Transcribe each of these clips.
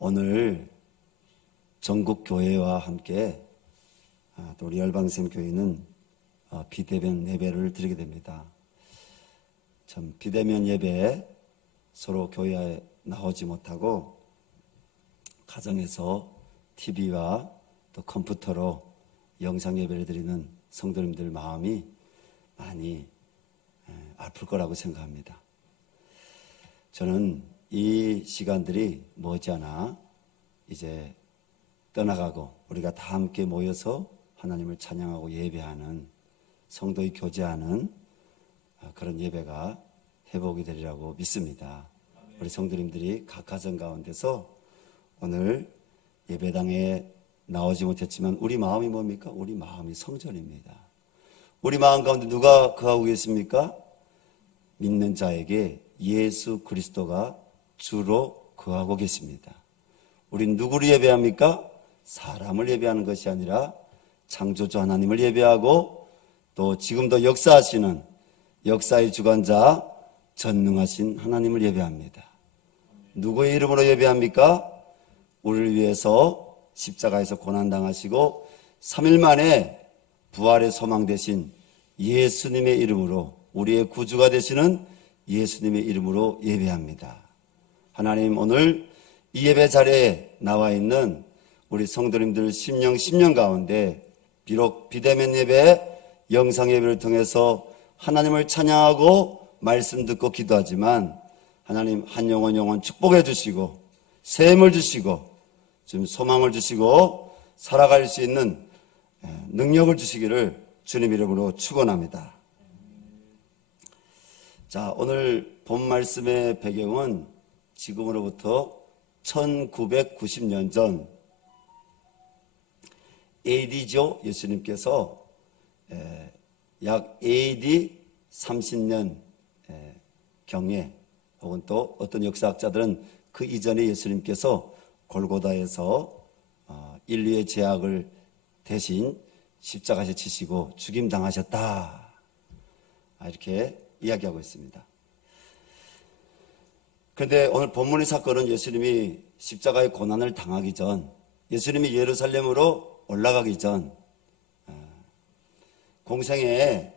오늘 전국 교회와 함께 또 우리 열방샘 교회는 비대면 예배를 드리게 됩니다. 참 비대면 예배에 서로 교회에 나오지 못하고 가정에서 TV와 또 컴퓨터로 영상 예배를 드리는 성도님들 마음이 많이 아플 거라고 생각합니다. 저는 이 시간들이 머지않아 이제 떠나가고 우리가 다 함께 모여서 하나님을 찬양하고 예배하는 성도의 교제하는 그런 예배가 회복이 되리라고 믿습니다. 우리 성도님들이 각 가정 가운데서 오늘 예배당에 나오지 못했지만 우리 마음이 뭡니까? 우리 마음이 성전입니다. 우리 마음 가운데 누가 거하고 계십니까? 믿는 자에게 예수 그리스도가 주로 거하고 계십니다. 우린 누구를 예배합니까? 사람을 예배하는 것이 아니라 창조주 하나님을 예배하고 또 지금도 역사하시는 역사의 주관자 전능하신 하나님을 예배합니다. 누구의 이름으로 예배합니까? 우리를 위해서 십자가에서 고난당하시고 3일 만에 부활의 소망 되신 예수님의 이름으로, 우리의 구주가 되시는 예수님의 이름으로 예배합니다. 하나님, 오늘 이 예배 자리에 나와 있는 우리 성도님들 심령 가운데 비록 비대면 예배, 영상 예배를 통해서 하나님을 찬양하고 말씀 듣고 기도하지만 하나님 한 영혼 축복해 주시고 샘을 주시고 지금 소망을 주시고 살아갈 수 있는 능력을 주시기를 주님 이름으로 축원합니다. 자, 오늘 본 말씀의 배경은 지금으로부터 1990년 전 AD죠. 예수님께서 약 AD 30년 경에 혹은 또 어떤 역사학자들은 그 이전에 예수님께서 골고다에서 인류의 죄악을 대신 십자가에 지시고 죽임당하셨다, 이렇게 이야기하고 있습니다. 그런데 오늘 본문의 사건은 예수님이 십자가의 고난을 당하기 전, 예수님이 예루살렘으로 올라가기 전 공생의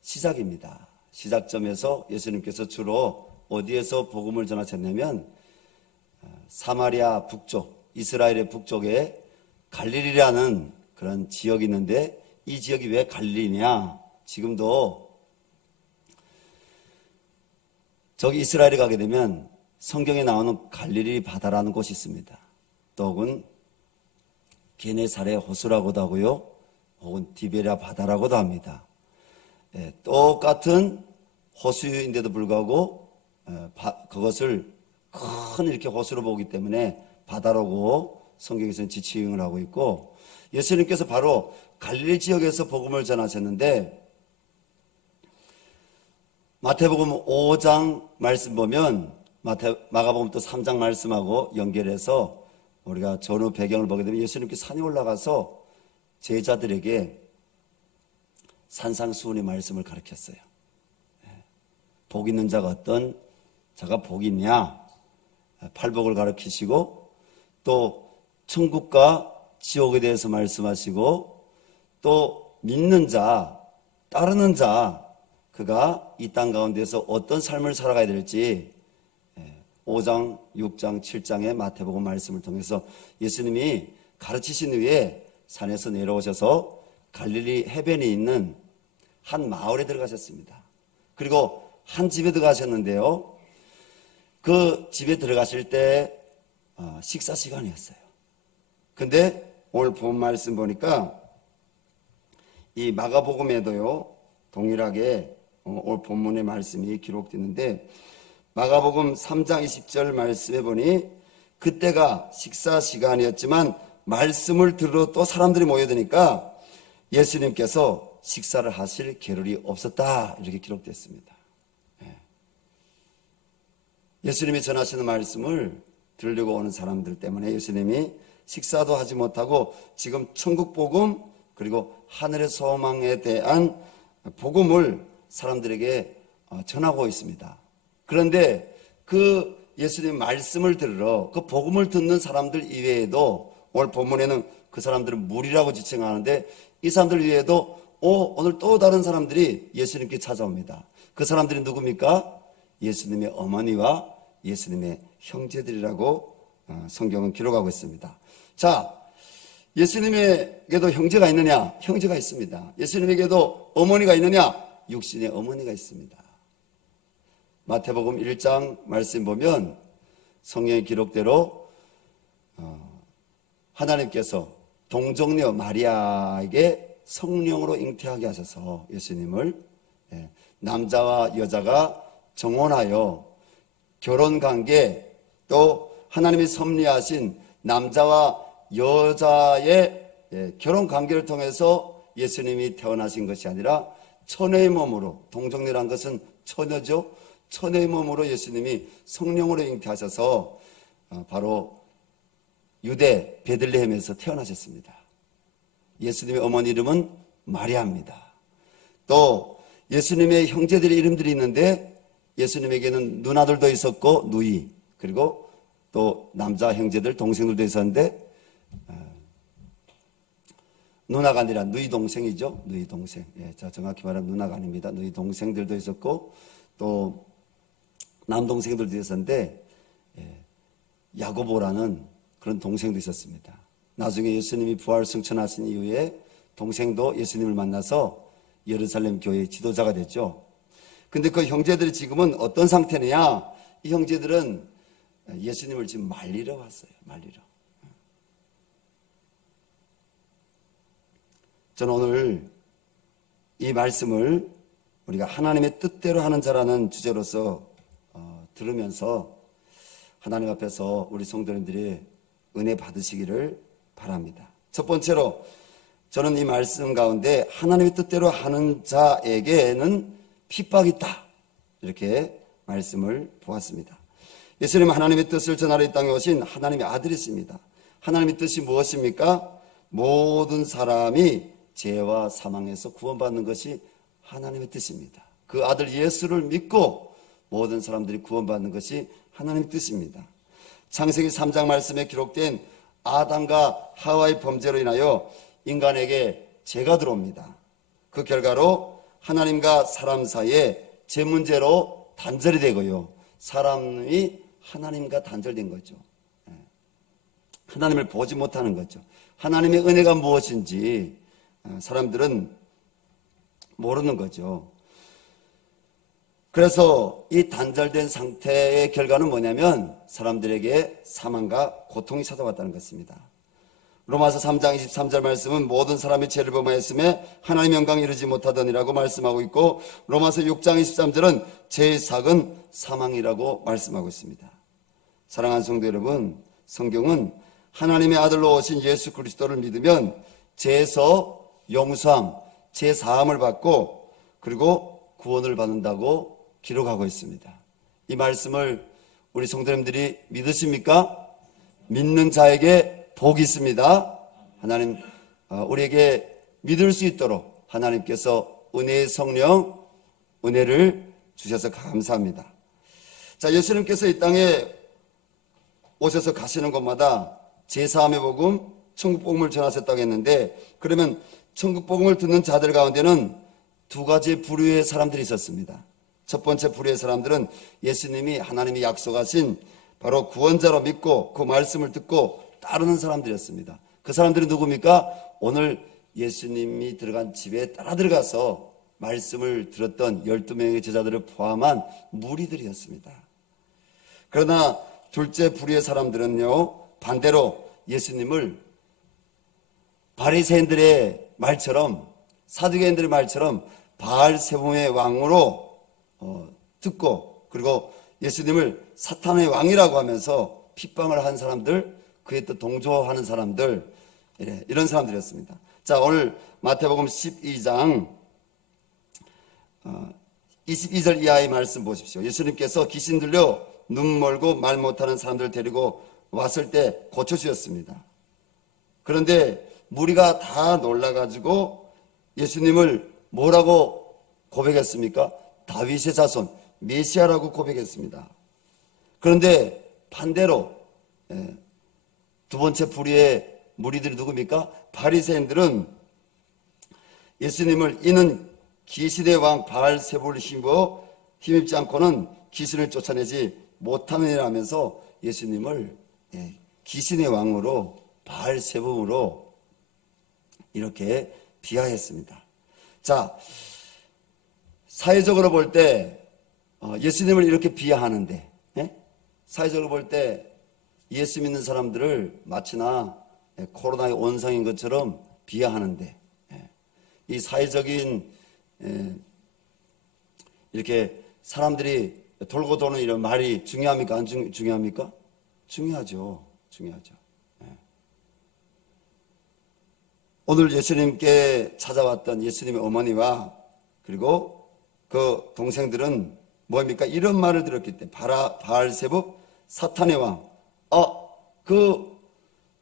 시작입니다. 시작점에서 예수님께서 주로 어디에서 복음을 전하셨냐면 사마리아 북쪽, 이스라엘의 북쪽에 갈릴리라는 그런 지역이 있는데, 이 지역이 왜 갈릴리냐? 지금도 저기 이스라엘에 가게 되면 성경에 나오는 갈릴리 바다라는 곳이 있습니다. 또 혹은 게네사렛 호수라고도 하고요, 혹은 디베랴 바다라고도 합니다. 똑같은 호수인데도 불구하고 그것을 큰 이렇게 호수로 보기 때문에 바다라고 성경에서는 지칭을 하고 있고, 예수님께서 바로 갈릴리 지역에서 복음을 전하셨는데, 마태복음 5장 말씀 보면 마가복음 또 3장 말씀하고 연결해서 우리가 전후 배경을 보게 되면 예수님께서 산에 올라가서 제자들에게 산상수훈의 말씀을 가르쳤어요. 복 있는 자가 어떤 자가 복이 있냐, 팔복을 가르치시고 또 천국과 지옥에 대해서 말씀하시고 또 믿는 자, 따르는 자, 그가 이 땅 가운데서 어떤 삶을 살아가야 될지 5장, 6장, 7장의 마태복음 말씀을 통해서 예수님이 가르치신 후에 산에서 내려오셔서 갈릴리 해변에 있는 한 마을에 들어가셨습니다. 그리고 한 집에 들어가셨는데요, 그 집에 들어가실 때 식사 시간이었어요. 근데 오늘 본 말씀 보니까 이 마가복음에도요 동일하게 오늘 본문의 말씀이 기록되는데, 마가복음 3장 20절 말씀해 보니 그때가 식사 시간이었지만 말씀을 들으러 또 사람들이 모여드니까 예수님께서 식사를 하실 겨를이 없었다, 이렇게 기록됐습니다. 예수님이 전하시는 말씀을 들으려고 오는 사람들 때문에 예수님이 식사도 하지 못하고 지금 천국 복음 그리고 하늘의 소망에 대한 복음을 사람들에게 전하고 있습니다. 그런데 그 예수님 말씀을 들으러 그 복음을 듣는 사람들 이외에도 오늘 본문에는 그 사람들은 무리라고 지칭하는데 이 사람들 이외에도 오늘 또 다른 사람들이 예수님께 찾아옵니다. 그 사람들이 누굽니까? 예수님의 어머니와 예수님의 형제들이라고 성경은 기록하고 있습니다. 자, 예수님에게도 형제가 있느냐? 형제가 있습니다. 예수님에게도 어머니가 있느냐? 육신의 어머니가 있습니다. 마태복음 1장 말씀 보면 성경의 기록대로 하나님께서 동정녀 마리아에게 성령으로 잉태하게 하셔서 예수님을 남자와 여자가 정혼하여 결혼관계 또 하나님이 섭리하신 남자와 여자의 결혼관계를 통해서 예수님이 태어나신 것이 아니라 처녀의 몸으로, 동정녀란 것은 처녀죠. 처녀의 몸으로 예수님이 성령으로 잉태하셔서 바로 유대 베들레헴에서 태어나셨습니다. 예수님의 어머니 이름은 마리아입니다. 또 예수님의 형제들의 이름들이 있는데 예수님에게는 누나들도 있었고 누이, 그리고 또 남자 형제들, 동생들도 있었는데 누나가 아니라 누이 동생이죠. 누이 동생. 정확히 말하면 누나가 아닙니다. 누이 동생들도 있었고 또 남동생들도 있었는데 야고보라는 그런 동생도 있었습니다. 나중에 예수님이 부활 승천하신 이후에 동생도 예수님을 만나서 예루살렘 교회의 지도자가 됐죠. 근데 그 형제들이 지금은 어떤 상태냐? 이 형제들은 예수님을 지금 말리러 왔어요. 말리러. 저는 오늘 이 말씀을 우리가 하나님의 뜻대로 하는 자라는 주제로서 들으면서 하나님 앞에서 우리 성도님들이 은혜 받으시기를 바랍니다. 첫 번째로 저는 이 말씀 가운데 하나님의 뜻대로 하는 자에게는 핍박이 있다, 이렇게 말씀을 보았습니다. 예수님은 하나님의 뜻을 전하러 이 땅에 오신 하나님의 아들이십니다. 하나님의 뜻이 무엇입니까? 모든 사람이 죄와 사망에서 구원받는 것이 하나님의 뜻입니다. 그 아들 예수를 믿고 모든 사람들이 구원받는 것이 하나님의 뜻입니다. 창세기 3장 말씀에 기록된 아담과 하와의 범죄로 인하여 인간에게 죄가 들어옵니다. 그 결과로 하나님과 사람 사이에 죄 문제로 단절이 되고요. 사람이 하나님과 단절된 거죠. 하나님을 보지 못하는 거죠. 하나님의 은혜가 무엇인지 사람들은 모르는 거죠. 그래서 이 단절된 상태의 결과는 뭐냐면 사람들에게 사망과 고통이 찾아왔다는 것입니다. 로마서 3장 23절 말씀은 모든 사람이 죄를 범하였음에 하나님의 영광에 이르지 못하더니라고 말씀하고 있고, 로마서 6장 23절은 죄의 삭은 사망이라고 말씀하고 있습니다. 사랑하는 성도 여러분, 성경은 하나님의 아들로 오신 예수 그리스도를 믿으면 죄에서 용서함, 죄 사함을 받고 그리고 구원을 받는다고 기록하고 있습니다. 이 말씀을 우리 성도님들이 믿으십니까? 믿는 자에게 복이 있습니다. 하나님 우리에게 믿을 수 있도록 하나님께서 은혜의 성령, 은혜를 주셔서 감사합니다. 자, 예수님께서 이 땅에 오셔서 가시는 곳마다 제사함의 복음, 천국 복음을 전하셨다고 했는데, 그러면 천국 복음을 듣는 자들 가운데는 두 가지 부류의 사람들이 있었습니다. 첫 번째 부류의 사람들은 예수님이 하나님이 약속하신 바로 구원자로 믿고 그 말씀을 듣고 따르는 사람들이었습니다. 그 사람들이 누굽니까? 오늘 예수님이 들어간 집에 따라 들어가서 말씀을 들었던 12명의 제자들을 포함한 무리들이었습니다. 그러나 둘째 부류의 사람들은요, 반대로 예수님을 바리새인들의 말처럼, 사두개인들의 말처럼 바알세봄의 왕으로 듣고, 그리고 예수님을 사탄의 왕이라고 하면서 핍박을 한 사람들, 그에 또 동조하는 사람들, 이런 사람들이었습니다. 자, 오늘 마태복음 12장 22절 이하의 말씀 보십시오. 예수님께서 귀신 들려 눈 멀고 말 못하는 사람들을 데리고 왔을 때 고쳐주셨습니다. 그런데 무리가 다 놀라가지고 예수님을 뭐라고 고백했습니까? 다윗의 자손, 메시아라고 고백했습니다. 그런데 반대로 두 번째 부류의 무리들이 누굽니까? 바리새인들은 예수님을 이는 귀신의 왕 바알세불을 힘입지 않고는 귀신을 쫓아내지 못하느니라 하면서 예수님을 귀신의 왕으로 바알세불으로 이렇게 비하했습니다. 자, 사회적으로 볼 때 예수님을 이렇게 비하하는데, 사회적으로 볼 때 예수 믿는 사람들을 마치나 코로나의 원상인 것처럼 비하하는데, 이 사회적인 이렇게 사람들이 돌고 도는 이런 말이 중요합니까? 안 중요합니까? 중요하죠. 중요하죠. 오늘 예수님께 찾아왔던 예수님의 어머니와 그리고 그 동생들은 뭡니까? 이런 말을 들었기 때문에 바알세불 사탄의 왕.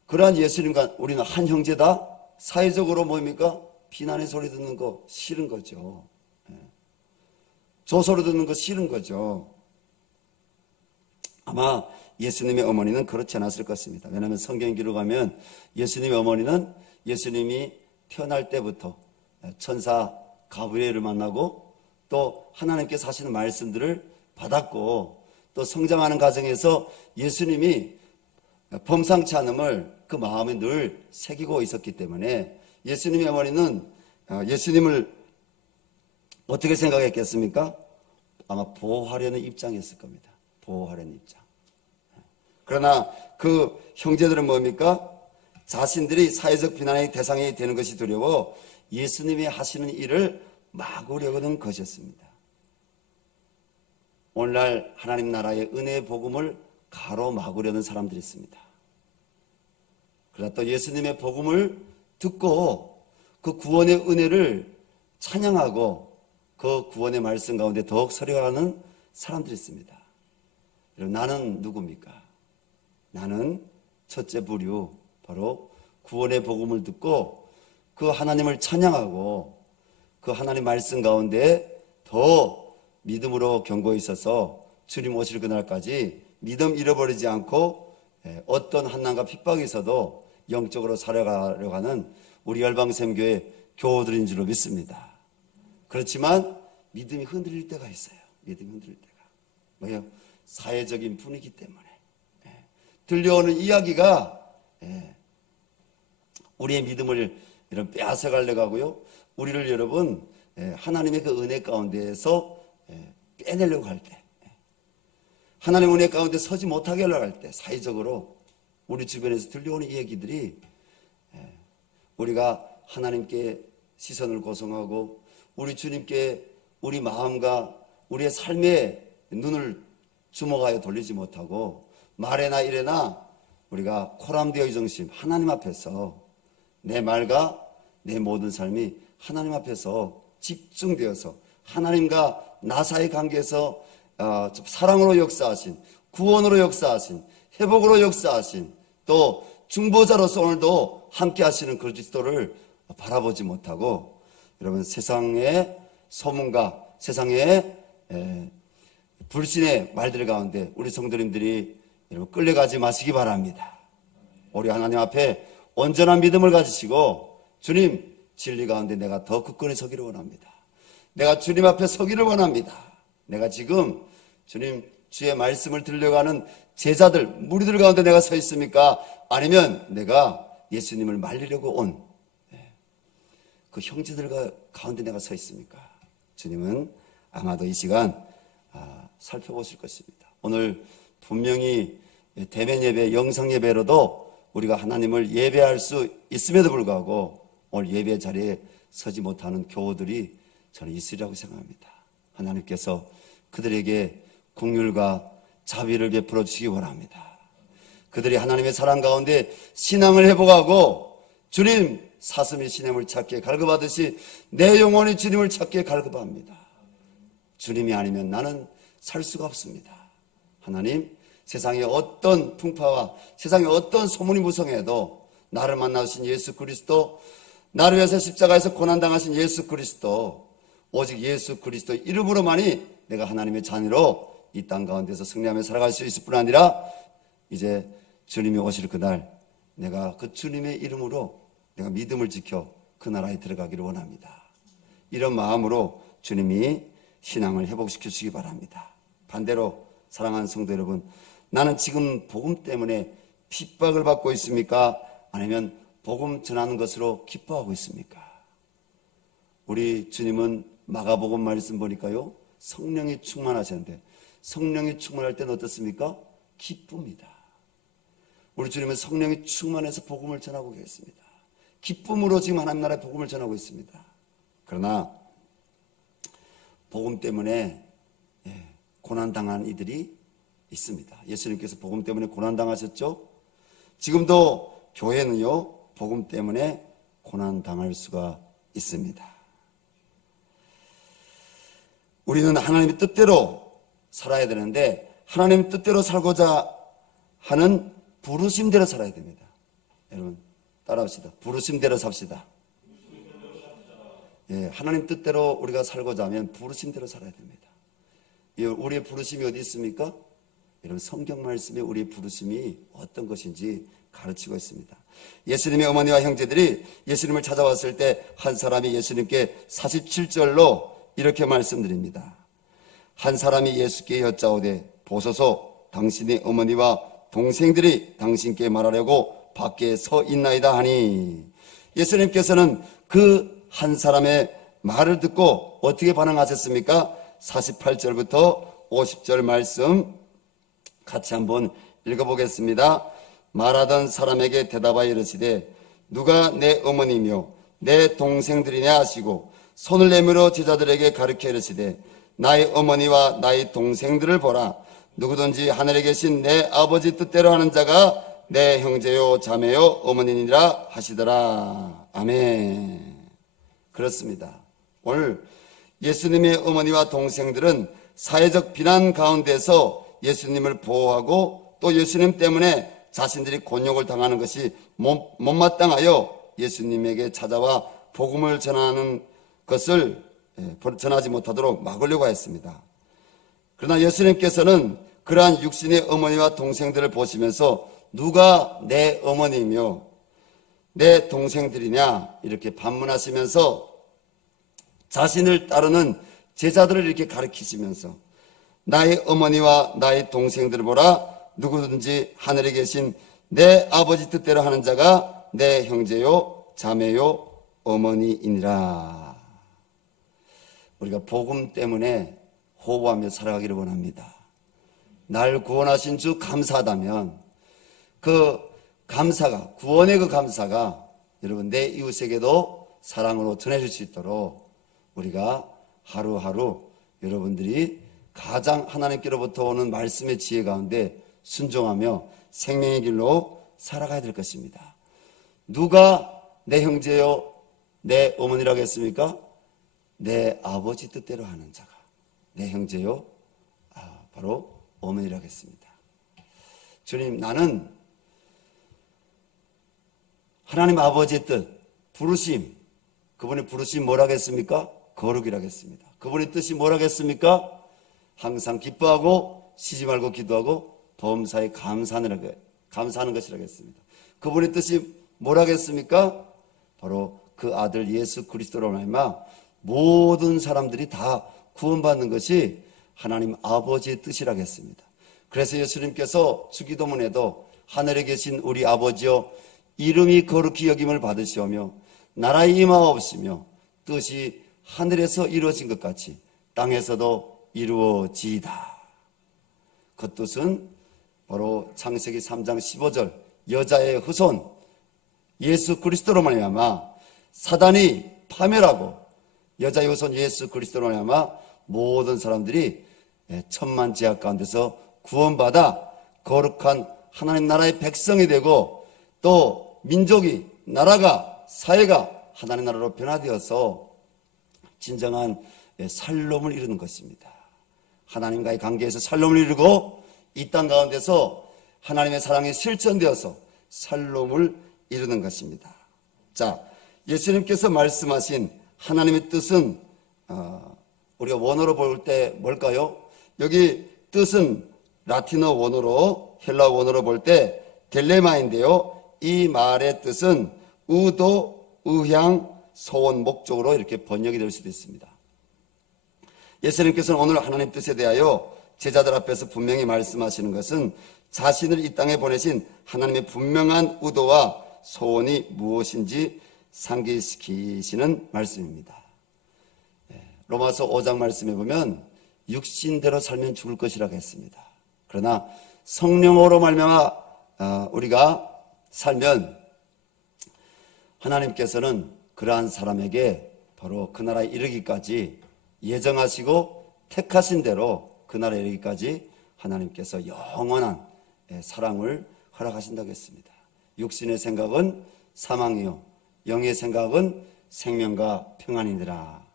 그러한 예수님과 우리는 한 형제다. 사회적으로 뭡니까? 비난의 소리 듣는 거 싫은 거죠. 조소리 듣는 거 싫은 거죠. 아마 예수님의 어머니는 그렇지 않았을 것입니다. 왜냐하면 성경 기록하면 예수님의 어머니는 예수님이 태어날 때부터 천사 가브리엘을 만나고 또 하나님께서 하시는 말씀들을 받았고 또 성장하는 과정에서 예수님이 범상치 않음을 그 마음에 늘 새기고 있었기 때문에 예수님의 어머니는 예수님을 어떻게 생각했겠습니까? 아마 보호하려는 입장이었을 겁니다. 보호하려는 입장. 그러나 그 형제들은 뭡니까? 자신들이 사회적 비난의 대상이 되는 것이 두려워 예수님이 하시는 일을 막으려는 것이었습니다. 오늘날 하나님 나라의 은혜의 복음을 가로막으려는 사람들이 있습니다. 그러나 또 예수님의 복음을 듣고 그 구원의 은혜를 찬양하고 그 구원의 말씀 가운데 더욱 서려하는 사람들이 있습니다. 나는 누굽니까? 나는 첫째 부류, 바로 구원의 복음을 듣고 그 하나님을 찬양하고 그 하나님 말씀 가운데 더 믿음으로 견고히 있어서 주님 오실 그날까지 믿음 잃어버리지 않고 어떤 한난과 핍박이 있어도 영적으로 살아가려고 하는 우리 열방샘교회 교우들인 줄로 믿습니다. 그렇지만 믿음이 흔들릴 때가 있어요. 믿음이 흔들릴 때가. 뭐예요? 사회적인 분위기 때문에. 들려오는 이야기가 우리의 믿음을 이런 빼앗아가려고 하고요. 우리를 여러분 하나님의 그 은혜 가운데에서 빼내려고 할 때, 하나님의 은혜 가운데 서지 못하게 하려고 할 때 사회적으로 우리 주변에서 들려오는 이야기들이 우리가 하나님께 시선을 고성하고 우리 주님께 우리 마음과 우리의 삶에 눈을 주목하여 돌리지 못하고 말에나 일에나 우리가 코람되어 정심 하나님 앞에서 내 말과 내 모든 삶이 하나님 앞에서 집중되어서 하나님과 나 사이 관계에서 사랑으로 역사하신, 구원으로 역사하신, 회복으로 역사하신, 또 중보자로서 오늘도 함께 하시는 그리스도를 바라보지 못하고 여러분 세상의 소문과 세상의 불신의 말들 가운데 우리 성도님들이 여러분 끌려가지 마시기 바랍니다. 우리 하나님 앞에 온전한 믿음을 가지시고 주님 진리 가운데 내가 더 굳건히 서기를 원합니다. 내가 주님 앞에 서기를 원합니다. 내가 지금 주님 주의 말씀을 들려가는 제자들 무리들 가운데 내가 서 있습니까? 아니면 내가 예수님을 말리려고 온 그 형제들 가운데 내가 서 있습니까? 주님은 아마도 이 시간 살펴보실 것입니다. 오늘 분명히 대면 예배, 영상 예배로도 우리가 하나님을 예배할 수 있음에도 불구하고 오늘 예배 자리에 서지 못하는 교우들이 저는 있으리라고 생각합니다. 하나님께서 그들에게 긍휼과 자비를 베풀어 주시기 원합니다. 그들이 하나님의 사랑 가운데 신앙을 회복하고 주님 사슴이 시냇을 찾기에 갈급하듯이 내 영혼이 주님을 찾기에 갈급합니다. 주님이 아니면 나는 살 수가 없습니다. 하나님, 세상에 어떤 풍파와 세상에 어떤 소문이 무성해도 나를 만나신 예수 그리스도, 나를 위해서 십자가에서 고난당하신 예수 그리스도, 오직 예수 그리스도 이름으로만이 내가 하나님의 자녀로 이 땅 가운데서 승리하며 살아갈 수 있을 뿐 아니라 이제 주님이 오실 그날 내가 그 주님의 이름으로 내가 믿음을 지켜 그 나라에 들어가기를 원합니다. 이런 마음으로 주님이 신앙을 회복시켜 주시기 바랍니다. 반대로 사랑하는 성도 여러분, 나는 지금 복음 때문에 핍박을 받고 있습니까? 아니면 복음 전하는 것으로 기뻐하고 있습니까? 우리 주님은 마가복음 말씀 보니까요, 성령이 충만하셨는데 성령이 충만할 때는 어떻습니까? 기쁩니다. 우리 주님은 성령이 충만해서 복음을 전하고 계십니다. 기쁨으로 지금 하나님 나라의 복음을 전하고 있습니다. 그러나 복음 때문에 고난당한 이들이 있습니다. 예수님께서 복음 때문에 고난당하셨죠? 지금도 교회는요, 복음 때문에 고난당할 수가 있습니다. 우리는 하나님의 뜻대로 살아야 되는데 하나님 뜻대로 살고자 하는 부르심대로 살아야 됩니다. 여러분 따라합시다. 부르심대로 삽시다. 하나님 뜻대로 우리가 살고자 하면 부르심대로 살아야 됩니다. 우리의 부르심이 어디 있습니까? 여러분 성경 말씀에 우리의 부르심이 어떤 것인지 가르치고 있습니다. 예수님의 어머니와 형제들이 예수님을 찾아왔을 때 한 사람이 예수님께 47절로 이렇게 말씀드립니다. 한 사람이 예수께 여짜오되 보소서 당신의 어머니와 동생들이 당신께 말하려고 밖에 서 있나이다 하니, 예수님께서는 그 한 사람의 말을 듣고 어떻게 반응하셨습니까? 48절부터 50절 말씀 같이 한번 읽어보겠습니다. 말하던 사람에게 대답하여 이르시되 누가 내 어머니며 내 동생들이냐 하시고 손을 내밀어 제자들에게 가르쳐 이르시되 나의 어머니와 나의 동생들을 보라. 누구든지 하늘에 계신 내 아버지 뜻대로 하는 자가 내 형제요 자매요 어머니니라 하시더라. 아멘. 그렇습니다. 오늘 예수님의 어머니와 동생들은 사회적 비난 가운데서 예수님을 보호하고 또 예수님 때문에 자신들이 곤욕을 당하는 것이 못마땅하여 예수님에게 찾아와 복음을 전하는 것을 전하지 못하도록 막으려고 했습니다. 그러나 예수님께서는 그러한 육신의 어머니와 동생들을 보시면서 누가 내 어머니며 내 동생들이냐 이렇게 반문하시면서 자신을 따르는 제자들을 이렇게 가르치시면서 나의 어머니와 나의 동생들을 보라. 누구든지 하늘에 계신 내 아버지 뜻대로 하는 자가 내 형제요 자매요 어머니이니라. 우리가 복음 때문에 호흡하며 살아가기를 원합니다. 날 구원하신 주 감사하다면 그 감사가, 구원의 그 감사가 여러분 내 이웃에게도 사랑으로 전해질 수 있도록 우리가 하루하루 여러분들이 가장 하나님께로부터 오는 말씀의 지혜 가운데 순종하며 생명의 길로 살아가야 될 것입니다. 누가 내 형제요 내 어머니라고 했습니까? 내 아버지 뜻대로 하는 자가 내 형제요 바로 어머니라고 했습니다. 주님, 나는 하나님 아버지의 뜻, 부르심, 그분의 부르심 뭐라고 했습니까? 거룩이라고 했습니다. 그분의 뜻이 뭐라고 했습니까? 항상 기뻐하고 쉬지 말고 기도하고 범사에 감사하는 것이라고 했습니다. 그분의 뜻이 뭐라고 했습니까? 바로 그 아들 예수 그리스도로 말미암아 모든 사람들이 다 구원받는 것이 하나님 아버지의 뜻이라고 했습니다. 그래서 예수님께서 주기도문에도 하늘에 계신 우리 아버지여 이름이 거룩히 여김을 받으시오며 나라의 임하옵시며 뜻이 하늘에서 이루어진 것 같이 땅에서도 이루어지이다. 그 뜻은 바로 창세기 3장 15절 여자의 후손 예수 그리스도로 말미암아 사단이 파멸하고 여자의 후손 예수 그리스도로 말미암아 모든 사람들이 천만제약 가운데서 구원받아 거룩한 하나님 나라의 백성이 되고 또 민족이 나라가 사회가 하나님 나라로 변화되어서 진정한 살롬을 이루는 것입니다. 하나님과의 관계에서 살롬을 이루고 이 땅 가운데서 하나님의 사랑이 실천되어서 살롬을 이루는 것입니다. 자, 예수님께서 말씀하신 하나님의 뜻은 우리가 원어로 볼 때 뭘까요? 여기 뜻은 라틴어 원어로, 헬라 원어로 볼 때 딜레마인데요. 이 말의 뜻은 의도, 의향, 소원, 목적으로 이렇게 번역이 될 수도 있습니다. 예수님께서는 오늘 하나님 뜻에 대하여 제자들 앞에서 분명히 말씀하시는 것은 자신을 이 땅에 보내신 하나님의 분명한 의도와 소원이 무엇인지 상기시키시는 말씀입니다. 로마서 5장 말씀에 보면 육신대로 살면 죽을 것이라고 했습니다. 그러나 성령으로 말미암아 우리가 살면 하나님께서는 그러한 사람에게 바로 그 나라에 이르기까지 예정하시고 택하신 대로 그 나라에 이르기까지 하나님께서 영원한 사랑을 허락하신다고 했습니다. 육신의 생각은 사망이요 영의 생각은 생명과 평안이니라.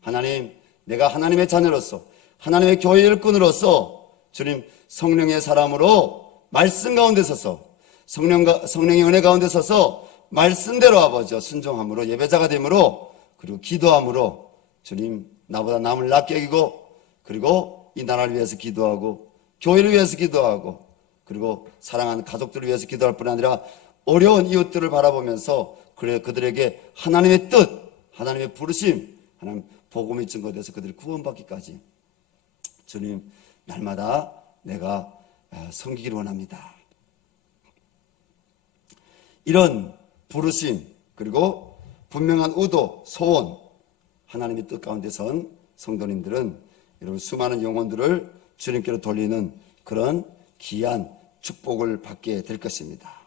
하나님, 내가 하나님의 자녀로서 하나님의 교회 일꾼으로서 주님 성령의 사람으로 말씀 가운데 서서 성령의 은혜 가운데 서서 말씀대로 아버지 순종함으로 예배자가 됨으로 그리고 기도함으로 주님 나보다 남을 낫게 여기고 그리고 이 나라를 위해서 기도하고 교회를 위해서 기도하고 그리고 사랑하는 가족들을 위해서 기도할 뿐 아니라 어려운 이웃들을 바라보면서 그들에게 하나님의 뜻, 하나님의 부르심, 하나님 복음이 증거돼서 그들이 구원받기까지 주님 날마다 내가 섬기기를 원합니다. 이런 부르심 그리고 분명한 의도, 소원, 하나님의 뜻 가운데 선 성도님들은 여러분 수많은 영혼들을 주님께로 돌리는 그런 귀한 축복을 받게 될 것입니다.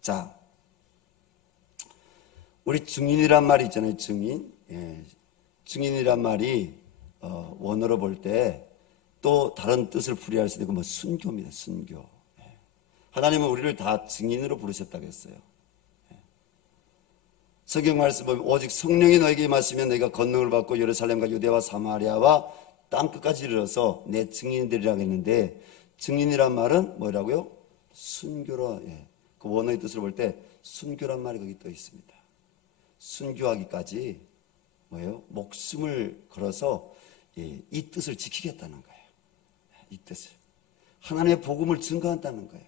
자, 우리 증인이란 말이 있잖아요. 증인. 증인이란 말이 원어로 볼 때 또 다른 뜻을 풀이할 수 있는 건 순교입니다. 순교. 하나님은 우리를 다 증인으로 부르셨다고 했어요. 성경 말씀 보면 오직 성령이 너에게 임하시면 너희가 권능을 받고 예루살렘과 유대와 사마리아와 땅 끝까지 이르러서 내 증인들이라고 했는데 증인이란 말은 뭐라고요? 순교로. 그 원어의 뜻을 볼 때 순교란 말이 거기 떠 있습니다. 순교하기까지 뭐예요? 목숨을 걸어서 이 뜻을 지키겠다는 거예요. 이 뜻을 하나님의 복음을 증거한다는 거예요.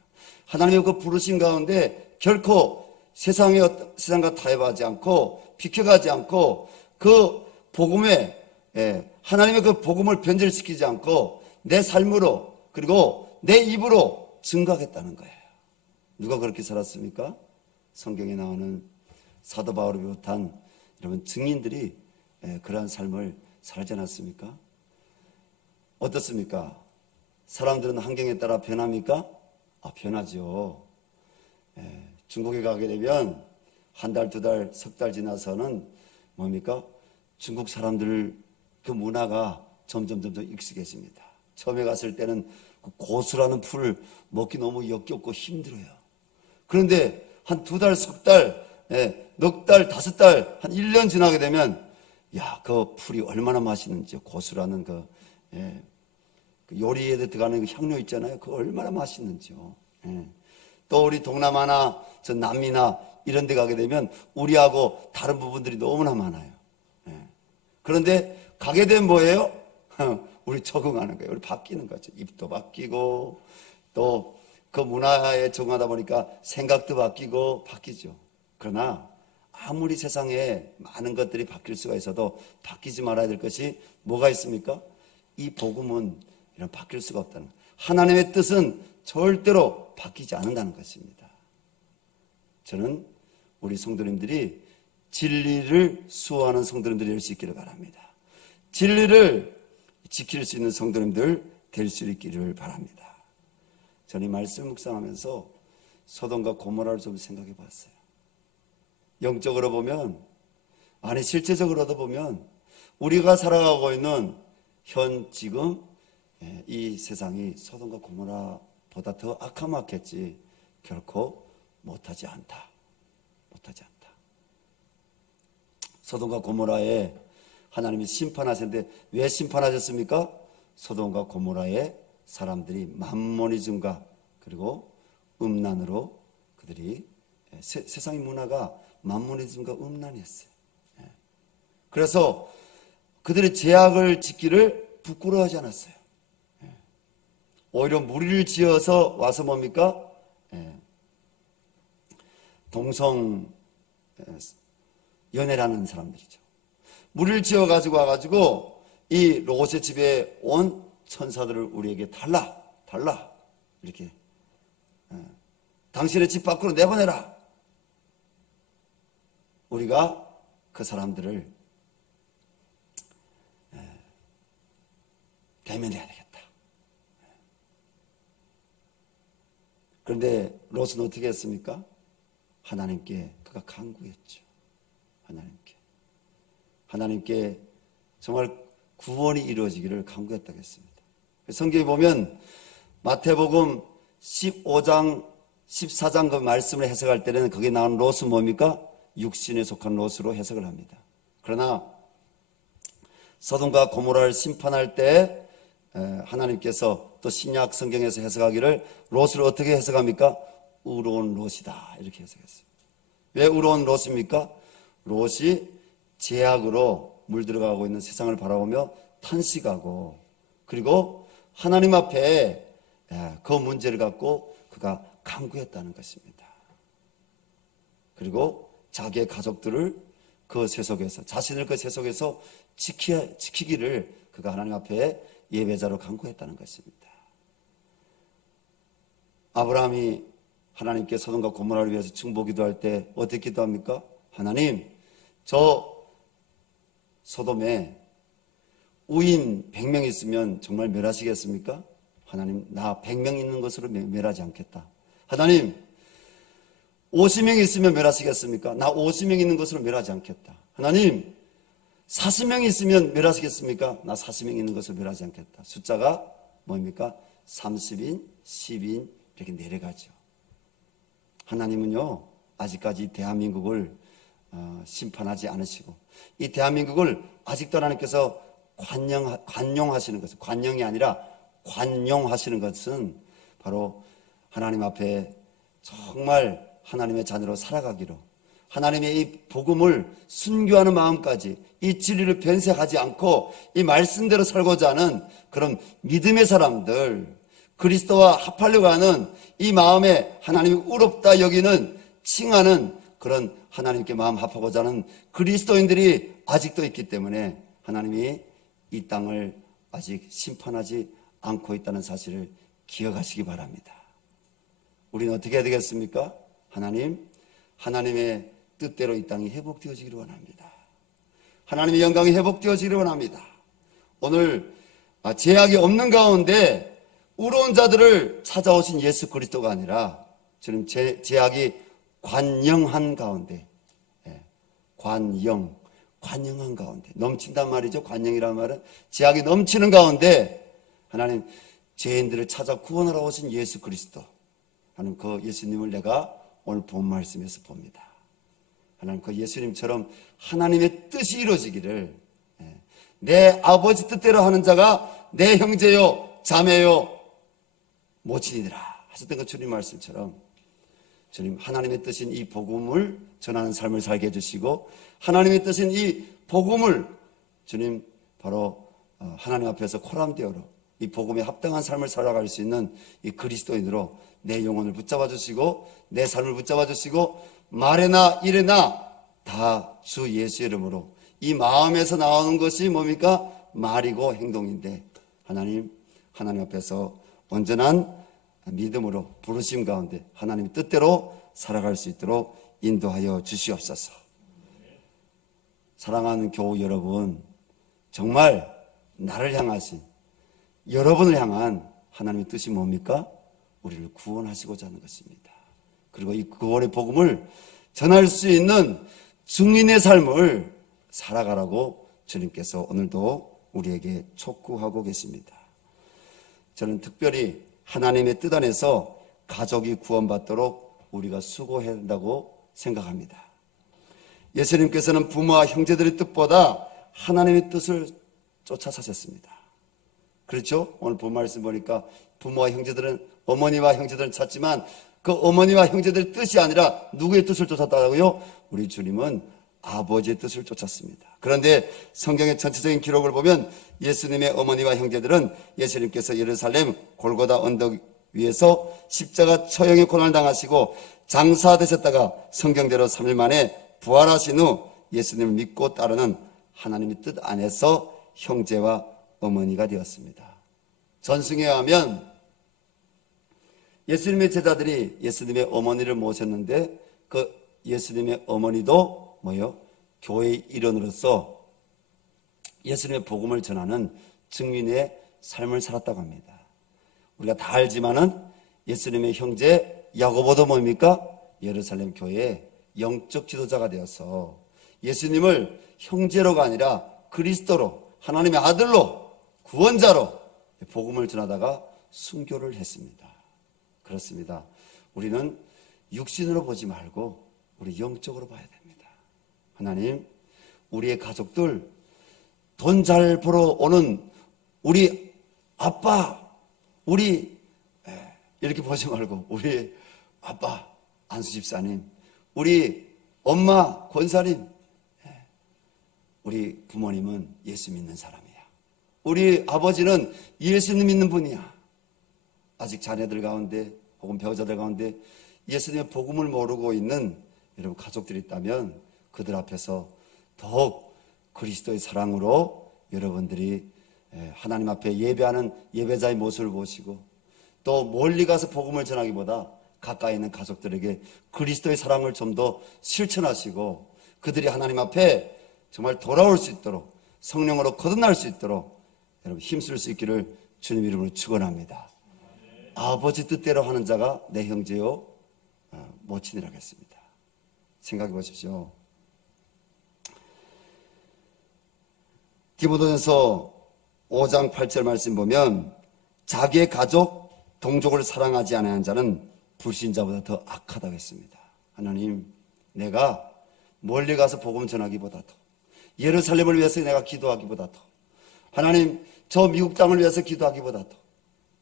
하나님의 그 부르심 가운데 결코 세상과 타협하지 않고 비켜가지 않고 그 복음에 하나님의 그 복음을 변질시키지 않고 내 삶으로 그리고 내 입으로 증거하겠다는 거예요. 누가 그렇게 살았습니까? 성경에 나오는 사도 바울을 비롯한 여러분 증인들이 그러한 삶을 살지 않았습니까? 어떻습니까? 사람들은 환경에 따라 변합니까? 변하죠. 중국에 가게 되면 한 달, 두 달, 석 달 지나서는 뭡니까? 중국 사람들 그 문화가 점점 익숙해집니다. 처음에 갔을 때는 그 고수라는 풀을 먹기 너무 역겹고 힘들어요. 그런데 한 두 달, 석 달, 넉 달, 다섯 달, 한 1년 지나게 되면 그 풀이 얼마나 맛있는지 고수라는 그 요리에 들어가는 그 향료 있잖아요. 그거 얼마나 맛있는지요. 또 우리 동남아나 저 남미나 이런 데 가게 되면 우리하고 다른 부분들이 너무나 많아요. 그런데 가게 되면 뭐예요? 우리 적응하는 거예요. 우리 바뀌는 거죠. 입도 바뀌고 또 그 문화에 적응하다 보니까 생각도 바뀌죠. 그러나 아무리 세상에 많은 것들이 바뀔 수가 있어도 바뀌지 말아야 될 것이 뭐가 있습니까? 이 복음은 이런 바뀔 수가 없다는 거예요. 하나님의 뜻은 절대로 바뀌지 않는다는 것입니다. 저는 우리 성도님들이 진리를 수호하는 성도님들이 될 수 있기를 바랍니다. 진리를 지킬 수 있는 성도님들 될 수 있기를 바랍니다. 저는 이 말씀을 묵상하면서 소돔과 고모라를 좀 생각해 봤어요. 영적으로 보면 실제적으로도 보면 우리가 살아가고 있는 지금 이 세상이 소돔과 고모라보다 더 악함하겠지 결코 못하지 않다. 소돔과 고모라에 하나님이 심판하셨는데 왜 심판하셨습니까? 소돔과 고모라의 사람들이 만모니즘과 그리고 음란으로 그들이 세상의 문화가 만모니즘과 음란이었어요. 그래서 그들의 제약을 짓기를 부끄러워하지 않았어요. 오히려 무리를 지어서 와서 뭡니까? 동성 연애라는 사람들이죠. 무리를 지어 가지고 와가지고 이 롯의 집에 온 천사들을 우리에게 달라 이렇게 당신의 집 밖으로 내보내라. 우리가 그 사람들을 대면해야 되겠다. 그런데 롯은 어떻게 했습니까? 하나님께 그가 간구했죠. 하나님께 정말 구원이 이루어지기를 간구했다고 했습니다. 성경에 보면 마태복음 15장 14장 그 말씀을 해석할 때는 거기에 나온 롯은 뭡니까? 육신에 속한 롯으로 해석을 합니다. 그러나 소돔과 고모라를 심판할 때 하나님께서 또 신약 성경에서 해석하기를 롯을 어떻게 해석합니까? 의로운 롯이다 이렇게 해석했어요. 왜 의로운 롯입니까? 롯이 죄악으로 물들어가고 있는 세상을 바라보며 탄식하고 그리고 하나님 앞에 그 문제를 갖고 그가 간구했다는 것입니다. 그리고 자기의 가족들을 그 세속에서 자신을 그 세속에서 지키기를 그가 하나님 앞에 예배자로 간구했다는 것입니다. 아브라함이 하나님께 소돔과 고모라를 위해서 중보 기도할 때 어떻게 기도합니까? 하나님, 저 소돔에 우인 100명 있으면 정말 멸하시겠습니까? 하나님, 나 100명 있는 것으로 멸하지 않겠다. 하나님, 50명 있으면 멸하시겠습니까? 나 50명 있는 것으로 멸하지 않겠다. 하나님, 40명 있으면 멸하시겠습니까? 나 40명 있는 것으로 멸하지 않겠다. 숫자가 뭡니까? 30인, 10인 이렇게 내려가죠. 하나님은요, 아직까지 대한민국을 심판하지 않으시고 이 대한민국을 아직도 하나님께서 관용하시는 것은, 관용이 아니라 관용하시는 것은 바로 하나님 앞에 정말 하나님의 자녀로 살아가기로, 하나님의 이 복음을 순교하는 마음까지 이 진리를 변색하지 않고 이 말씀대로 살고자 하는 그런 믿음의 사람들, 그리스도와 합하려고 하는 이 마음에 하나님이 의롭다 여기는 칭하는 그런 하나님께 마음 합하고자 하는 그리스도인들이 아직도 있기 때문에 하나님이 이 땅을 아직 심판하지 않고 있다는 사실을 기억하시기 바랍니다. 우리는 어떻게 해야 되겠습니까? 하나님의 뜻대로 이 땅이 회복되어지기를 원합니다. 하나님의 영광이 회복되어지기를 원합니다. 오늘 제약이 없는 가운데 의로운 자들을 찾아오신 예수 그리스도가 아니라 지금 제약이 관영한 가운데, 관영한 가운데 넘친단 말이죠. 관영이라는 말은 제약이 넘치는 가운데 하나님 죄인들을 찾아 구원하러 오신 예수 그리스도, 하나님 그 예수님을 내가 오늘 본 말씀에서 봅니다. 하나님 그 예수님처럼 하나님의 뜻이 이루어지기를, 내 아버지 뜻대로 하는 자가 내 형제요 자매요 모친이더라 하셨던 그 주님 말씀처럼 주님 하나님의 뜻인 이 복음을 전하는 삶을 살게 해주시고, 하나님의 뜻인 이 복음을 주님 바로 하나님 앞에서 코람되어로 이 복음에 합당한 삶을 살아갈 수 있는 이 그리스도인으로 내 영혼을 붙잡아 주시고 내 삶을 붙잡아 주시고 말에나 일에나 다 주 예수 이름으로, 이 마음에서 나오는 것이 뭡니까? 말이고 행동인데 하나님 앞에서 온전한 믿음으로 부르심 가운데 하나님의 뜻대로 살아갈 수 있도록 인도하여 주시옵소서. 사랑하는 교우 여러분, 정말 나를 향하신, 여러분을 향한 하나님의 뜻이 뭡니까? 우리를 구원하시고자 하는 것입니다. 그리고 이 구원의 복음을 전할 수 있는 증인의 삶을 살아가라고 주님께서 오늘도 우리에게 촉구하고 계십니다. 저는 특별히 하나님의 뜻 안에서 가족이 구원받도록 우리가 수고해야 한다고 생각합니다. 예수님께서는 부모와 형제들의 뜻보다 하나님의 뜻을 쫓아 사셨습니다. 그렇죠? 오늘 본 말씀 보니까 부모와 형제들은, 어머니와 형제들은 찾지만 그 어머니와 형제들의 뜻이 아니라 누구의 뜻을 쫓았다고요? 우리 주님은 아버지의 뜻을 쫓았습니다. 그런데 성경의 전체적인 기록을 보면 예수님의 어머니와 형제들은 예수님께서 예루살렘 골고다 언덕 위에서 십자가 처형의 고난을 당하시고 장사되셨다가 성경대로 3일 만에 부활하신 후 예수님을 믿고 따르는 하나님의 뜻 안에서 형제와 어머니가 되었습니다. 전승에 의하면 예수님의 제자들이 예수님의 어머니를 모셨는데 그 예수님의 어머니도 교회의 일원으로서 예수님의 복음을 전하는 증인의 삶을 살았다고 합니다. 우리가 다 알지만은 예수님의 형제 야고보도 뭡니까? 예루살렘 교회의 영적 지도자가 되어서 예수님을 형제로가 아니라 그리스도로, 하나님의 아들로, 구원자로 복음을 전하다가 순교를 했습니다. 그렇습니다. 우리는 육신으로 보지 말고 우리 영적으로 봐야 됩니다. 하나님, 우리의 가족들, 돈 잘 벌어 오는 우리 아빠, 우리 이렇게 보지 말고 우리 아빠 안수 집사님, 우리 엄마 권사님, 우리 부모님은 예수 믿는 사람이야. 우리 아버지는 예수님 믿는 분이야. 아직 자녀들 가운데 혹은 배우자들 가운데 예수님의 복음을 모르고 있는 여러분 가족들이 있다면 그들 앞에서 더욱 그리스도의 사랑으로 여러분들이 하나님 앞에 예배하는 예배자의 모습을 보시고 또 멀리 가서 복음을 전하기보다 가까이 있는 가족들에게 그리스도의 사랑을 좀 더 실천하시고 그들이 하나님 앞에 정말 돌아올 수 있도록 성령으로 거듭날 수 있도록 여러분 힘쓸 수 있기를 주님 이름으로 축원합니다. 아버지 뜻대로 하는 자가 내 형제요 모친이라고 했습니다. 생각해 보십시오. 디모데전서 5장 8절 말씀 보면 자기의 가족, 동족을 사랑하지 않는 자는 불신자보다 더 악하다고 했습니다. 하나님, 내가 멀리 가서 복음 전하기보다도 예루살렘을 위해서 내가 기도하기보다도 하나님, 저 미국 땅을 위해서 기도하기보다도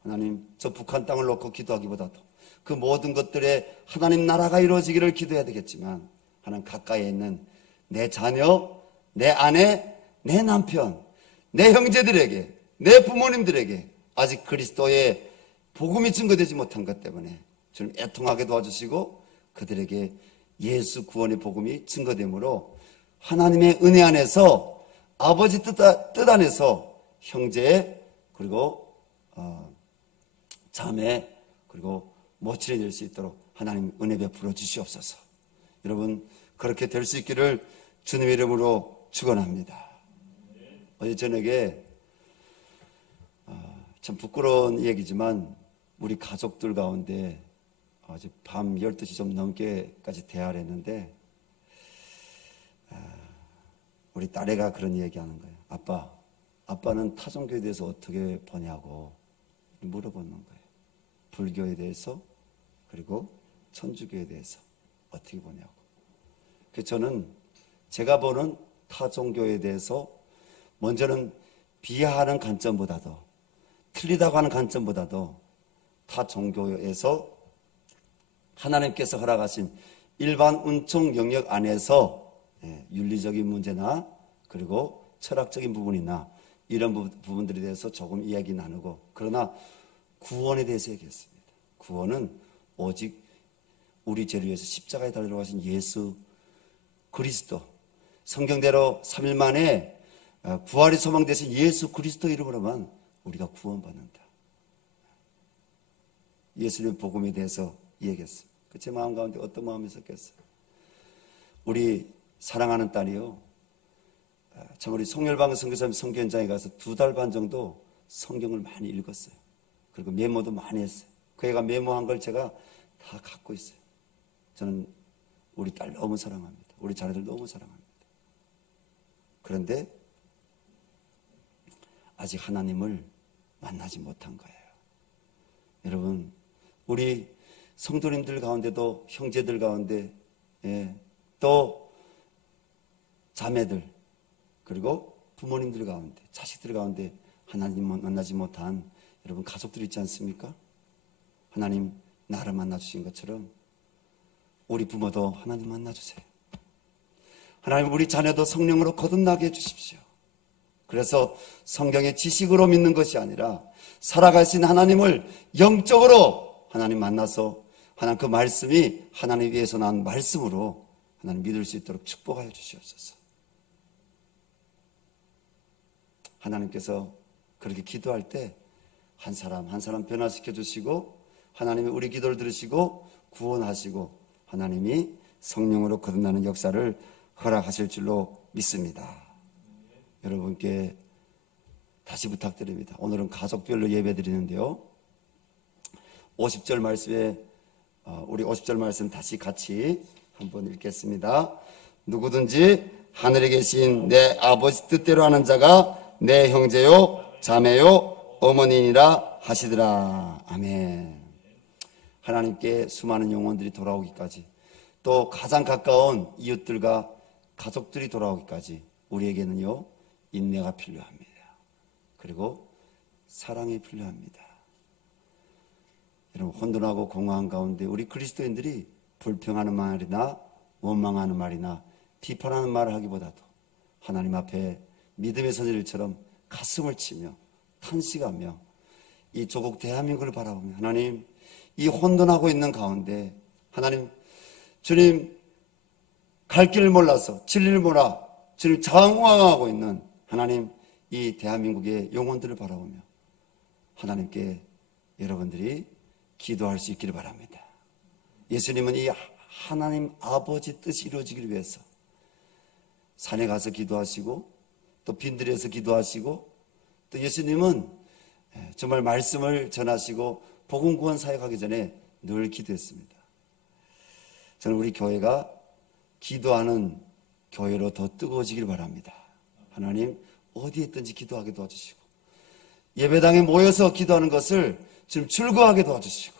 하나님, 저 북한 땅을 놓고 기도하기보다도 그 모든 것들에 하나님 나라가 이루어지기를 기도해야 되겠지만 하나님 가까이에 있는 내 자녀, 내 아내, 내 남편, 내 형제들에게, 내 부모님들에게 아직 그리스도의 복음이 증거되지 못한 것 때문에 주님 애통하게 도와주시고 그들에게 예수 구원의 복음이 증거되므로 하나님의 은혜 안에서 아버지 뜻 안에서 형제 그리고 자매 그리고 모친이 될 수 있도록 하나님 은혜 베풀어 주시옵소서. 여러분 그렇게 될 수 있기를 주님의 이름으로 축원합니다. 어제 저녁에 참 부끄러운 얘기지만 우리 가족들 가운데 어제 밤 12시 좀 넘게까지 대화를 했는데 우리 딸애가 그런 얘기하는 거예요. 아빠는 타종교에 대해서 어떻게 보냐고 물어보는 거예요. 불교에 대해서 그리고 천주교에 대해서 어떻게 보냐고. 그래서 저는 제가 보는 타종교에 대해서 먼저는 비하하는 관점보다도 틀리다고 하는 관점보다도 타 종교에서 하나님께서 허락하신 일반 운총 영역 안에서 윤리적인 문제나 그리고 철학적인 부분이나 이런 부분들에 대해서 조금 이야기 나누고 그러나 구원에 대해서 얘기했습니다. 구원은 오직 우리 죄를 위해서 십자가에 달려 가신 예수 그리스도 성경대로 3일 만에 부활이 소망되신 예수 그리스도 이름으로만 우리가 구원받는다. 예수님 복음에 대해서 얘기했어요. 제 마음 가운데 어떤 마음이 섞였어요? 우리 사랑하는 딸이요. 참 우리 송열방 선교사님 성교 현장에 가서 2달 반 정도 성경을 많이 읽었어요. 그리고 메모도 많이 했어요. 그 애가 메모한 걸 제가 다 갖고 있어요. 저는 우리 딸 너무 사랑합니다. 우리 자녀들 너무 사랑합니다. 그런데 아직 하나님을 만나지 못한 거예요. 여러분 우리 성도님들 가운데도 형제들 가운데 또 자매들 그리고 부모님들 가운데 자식들 가운데 하나님 만나지 못한 여러분 가족들 있지 않습니까? 하나님 나를 만나주신 것처럼 우리 부모도 하나님 만나주세요. 하나님 우리 자녀도 성령으로 거듭나게 해주십시오. 그래서 성경의 지식으로 믿는 것이 아니라 살아갈 수 있는 하나님을 영적으로 하나님 만나서 하나님 그 말씀이 하나님 위에서 난 말씀으로 하나님 믿을 수 있도록 축복하여 주시옵소서. 하나님께서 그렇게 기도할 때 한 사람 한 사람 변화시켜 주시고 하나님이 우리 기도를 들으시고 구원하시고 하나님이 성령으로 거듭나는 역사를 허락하실 줄로 믿습니다. 여러분께 다시 부탁드립니다. 오늘은 가족별로 예배 드리는데요, 50절 말씀에 우리 50절 말씀 다시 같이 한번 읽겠습니다. 누구든지 하늘에 계신 내 아버지 뜻대로 하는 자가 내 형제요 자매요 어머니니라 하시더라. 아멘. 하나님께 수많은 영혼들이 돌아오기까지, 또 가장 가까운 이웃들과 가족들이 돌아오기까지 우리에게는요 인내가 필요합니다. 그리고 사랑이 필요합니다. 여러분, 혼돈하고 공허한 가운데 우리 그리스도인들이 불평하는 말이나 원망하는 말이나 비판하는 말을 하기보다도 하나님 앞에 믿음의 선지자들처럼 가슴을 치며 탄식하며 이 조국 대한민국을 바라보며 하나님, 이 혼돈하고 있는 가운데 하나님, 주님 갈 길을 몰라서 진리를 몰라 주님 장황하고 있는 하나님, 이 대한민국의 영혼들을 바라보며 하나님께 여러분들이 기도할 수 있기를 바랍니다. 예수님은 이 하나님 아버지 뜻이 이루어지기를 위해서 산에 가서 기도하시고 또 빈들에서 기도하시고, 또 예수님은 정말 말씀을 전하시고 복음 구원 사역하기 전에 늘 기도했습니다. 저는 우리 교회가 기도하는 교회로 더 뜨거워지길 바랍니다. 하나님 어디에 있든지 기도하게 도와주시고, 예배당에 모여서 기도하는 것을 지금 즐거워하게 도와주시고,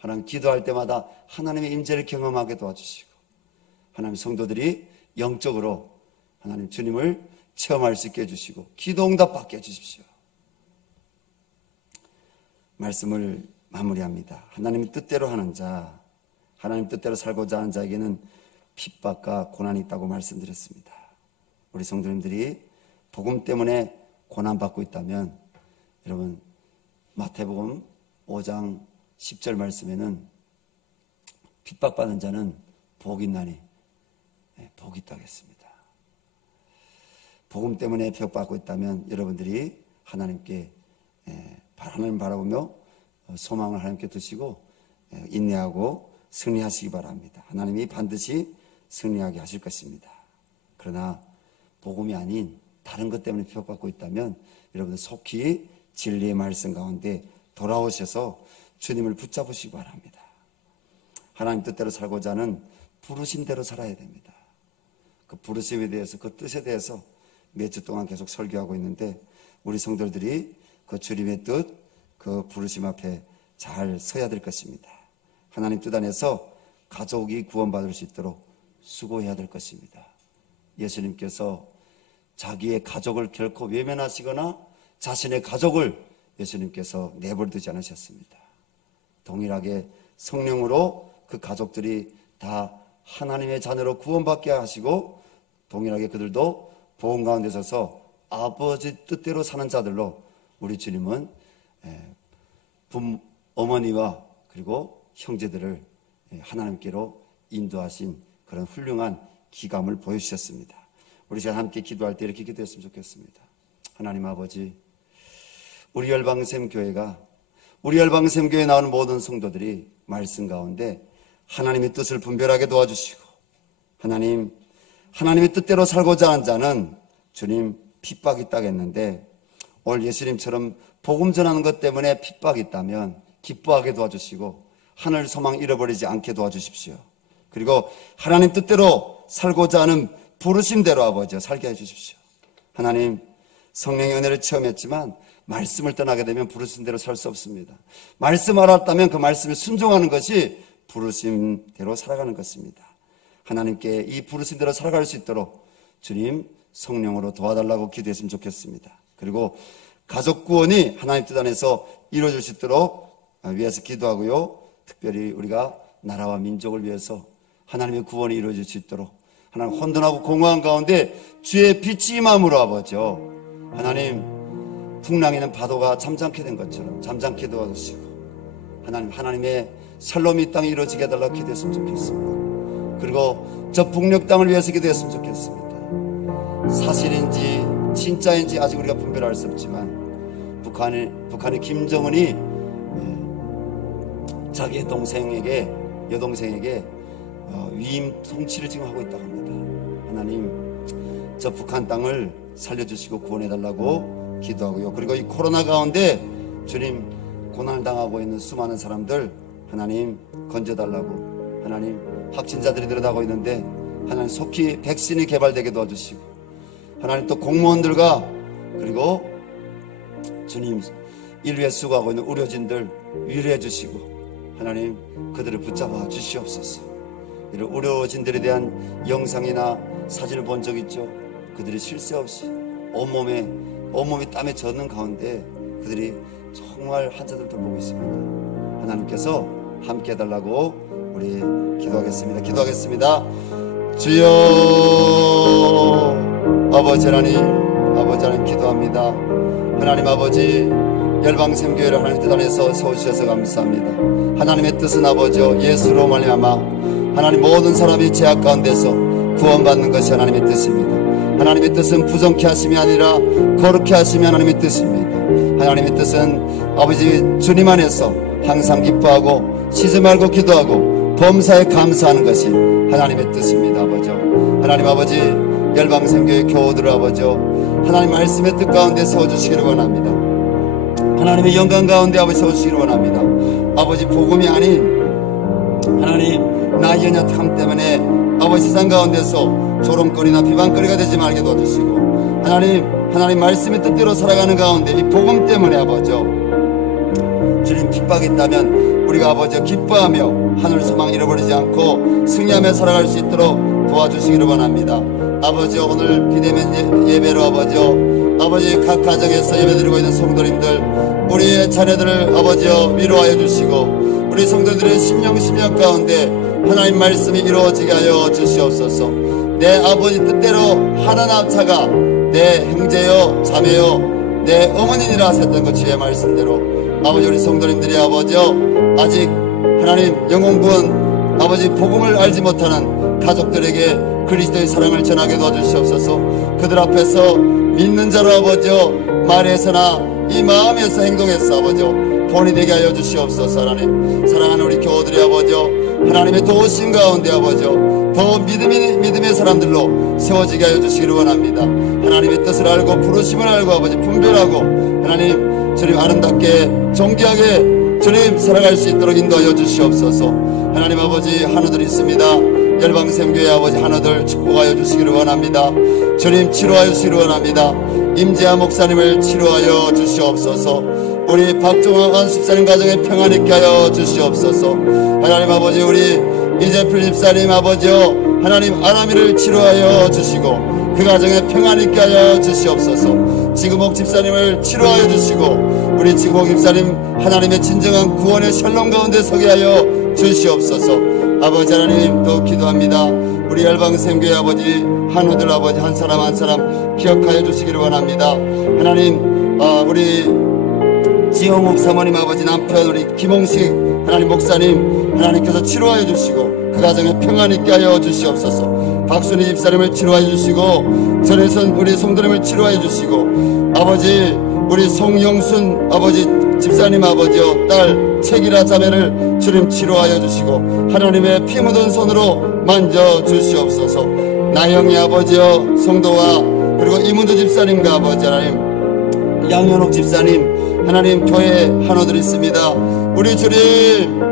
하나님 기도할 때마다 하나님의 임재를 경험하게 도와주시고, 하나님 성도들이 영적으로 하나님 주님을 체험할 수 있게 해주시고 기도 응답 받게 해주십시오. 말씀을 마무리합니다. 하나님의 뜻대로 하는 자, 하나님 뜻대로 살고자 하는 자에게는 핍박과 고난이 있다고 말씀드렸습니다. 우리 성도님들이 복음 때문에 고난받고 있다면, 여러분 마태복음 5장 10절 말씀에는 핍박받는 자는 복이 있나니 복이 있다고 했습니다. 복음 때문에 핍박받고 있다면 여러분들이 하나님께 하나님 바라보며 소망을 하나님께 두시고 인내하고 승리하시기 바랍니다. 하나님이 반드시 승리하게 하실 것입니다. 그러나 복음이 아닌 다른 것 때문에 핍박받고 있다면 여러분들 속히 진리의 말씀 가운데 돌아오셔서 주님을 붙잡으시기 바랍니다. 하나님 뜻대로 살고자 하는 부르신 대로 살아야 됩니다. 그 부르심에 대해서, 그 뜻에 대해서 몇 주 동안 계속 설교하고 있는데, 우리 성도들이 그 주님의 뜻, 그 부르심 앞에 잘 서야 될 것입니다. 하나님 뜻 안에서 가족이 구원받을 수 있도록 수고해야 될 것입니다. 예수님께서 자기의 가족을 결코 외면하시거나 자신의 가족을 예수님께서 내버려두지 않으셨습니다. 동일하게 성령으로 그 가족들이 다 하나님의 자녀로 구원받게 하시고, 동일하게 그들도 복음 가운데 서서 아버지 뜻대로 사는 자들로 우리 주님은 어머니와 그리고 형제들을 하나님께로 인도하신 그런 훌륭한 기감을 보여주셨습니다. 우리 제가 함께 기도할 때 이렇게 기도했으면 좋겠습니다. 하나님 아버지, 우리 열방샘 교회가, 우리 열방샘 교회에 나오는 모든 성도들이 말씀 가운데 하나님의 뜻을 분별하게 도와주시고, 하나님의 뜻대로 살고자 하는 자는 주님 핍박이 있다고 했는데, 오늘 예수님처럼 복음 전하는 것 때문에 핍박이 있다면 기뻐하게 도와주시고 하늘 소망 잃어버리지 않게 도와주십시오. 그리고 하나님 뜻대로 살고자 하는 부르심대로 아버지 살게 해주십시오. 하나님, 성령의 은혜를 체험했지만 말씀을 떠나게 되면 부르심대로 살 수 없습니다. 말씀 알았다면 그 말씀에 순종하는 것이 부르심대로 살아가는 것입니다. 하나님께 이 부르심대로 살아갈 수 있도록 주님 성령으로 도와달라고 기도했으면 좋겠습니다. 그리고 가족 구원이 하나님 뜻 안에서 이루어질 수 있도록 위해서 기도하고요, 특별히 우리가 나라와 민족을 위해서 하나님의 구원이 이루어질 수 있도록 하나님 혼돈하고 공허한 가운데 주의 빛이 임함으로 아버지요, 하나님 풍랑에는 파도가 잠잠케 된 것처럼 잠잠케 도와주시고 하나님, 하나님의 샬롬이 이 땅에 이루어지게 해달라고 기도했으면 좋겠습니다. 그리고 저 북녘 땅을 위해서 기도했으면 좋겠습니다. 사실인지 진짜인지 아직 우리가 분별할 수 없지만 북한의 김정은이 자기의 동생에게, 여동생에게 위임 통치를 지금 하고 있다고 합니다. 하나님, 저 북한 땅을 살려주시고 구원해달라고 기도하고요. 그리고 이 코로나 가운데 주님, 고난을 당하고 있는 수많은 사람들 하나님 건져달라고, 하나님 확진자들이 늘어나고 있는데 하나님 속히 백신이 개발되게 도와주시고, 하나님 또 공무원들과 그리고 주님 인류에 수고하고 있는 의료진들 위로해 주시고 하나님 그들을 붙잡아 주시옵소서. 이런 의료진들에 대한 영상이나 사진을 본 적 있죠. 그들이 쉴 새 없이 온몸이 땀에 젖는 가운데 그들이 정말 환자들도 보고 있습니다. 하나님께서 함께 해달라고 우리 기도하겠습니다. 주여, 아버지 하나님 기도합니다. 하나님 아버지, 열방샘교회를 하나님 뜻 안에서 세워주셔서 감사합니다. 하나님의 뜻은 아버지요, 예수로 말미암아 하나님 모든 사람이 죄악 가운데서 구원받는 것이 하나님의 뜻입니다. 하나님의 뜻은 부정케 하심이 아니라 거룩케 하심이 하나님의 뜻입니다. 하나님의 뜻은 아버지 주님 안에서 항상 기뻐하고 쉬지 말고 기도하고 범사에 감사하는 것이 하나님의 뜻입니다. 아버지요, 하나님 아버지, 열방샘교회 교우들 아버지요, 하나님 말씀의 뜻 가운데 세워주시기를 원합니다. 하나님의 영광 가운데 아버지 세워주시기를 원합니다. 아버지 복음이 아닌 하나님 나 연약함 때문에 아버지 세상 가운데서 조롱거리나 비방거리가 되지 말게 도와주시고 하나님 말씀의 뜻대로 살아가는 가운데 이 복음 때문에 아버지요, 주님 핍박이 있다면 우리가 아버지 기뻐하며 하늘 소망 잃어버리지 않고 승리하며 살아갈 수 있도록 도와주시기를 원합니다. 아버지요, 오늘 비대면 예배로 아버지 각 가정에서 예배드리고 있는 성도님들, 우리의 자녀들을 아버지요 위로하여 주시고 우리 성도들의 심령 가운데 하나님 말씀이 이루어지게 하여 주시옵소서. 내 아버지 뜻대로 하나나 차가 내 형제여 자매여 내 어머니니라 하셨던 그 주의 말씀대로 아버지, 우리 성도님들이 아버지요 아직 하나님 영혼구원 아버지 복음을 알지 못하는 가족들에게 그리스도의 사랑을 전하게 도와주시옵소서. 그들 앞에서 믿는 자로 아버지요 말에서나 이 마음에서 행동해서 아버지요 본이 되게 하여 주시옵소서. 하나님, 사랑하는 우리 교우들이 아버지요 하나님의 도우심 가운데 아버지요 더 믿음의 사람들로 세워지게 하여 주시기를 원합니다. 하나님의 뜻을 알고 부르심을 알고 아버지 분별하고 하나님 주님 아름답게 존귀하게 주님 살아갈 수 있도록 인도하여 주시옵소서. 하나님 아버지, 한우들이 있습니다. 열방샘교회 아버지 하나들 축복하여 주시기를 원합니다. 주님 치료하여 주시기를 원합니다. 임재하 목사님을 치료하여 주시옵소서. 우리 박종환 안수사님 가정에 평안 있게 하여 주시옵소서. 하나님 아버지, 우리 이재필 집사님 아버지요 하나님 아람이를 치료하여 주시고 그 가정에 평안 있게 하여 주시옵소서. 지구목 집사님을 치료하여 주시고 우리 지구목 집사님 하나님의 진정한 구원의 샬롬 가운데 서게 하여 주시옵소서. 아버지 하나님, 또 기도합니다. 우리 열방샘교회 아버지 한우들 아버지 한 사람 한 사람 기억하여 주시기를 원합니다. 하나님, 우리 지영욱 사모님 아버지 남편 우리 김홍식 하나님 목사님 하나님께서 치료하여 주시고 그 가정에 평안 있게 하여 주시옵소서. 박순희 집사님을 치료하여 주시고 전혜선 우리 성도님을 치료하여 주시고 아버지 우리 송영순 아버지 집사님 아버지요 딸 책이라 자매를 주님 치료하여 주시고 하나님의 피 묻은 손으로 만져 주시옵소서. 나영이 아버지요 성도와 그리고 이문주 집사님과 아버지 하나님 양현옥 집사님 하나님 교회 한우들이 있습니다. 우리 주님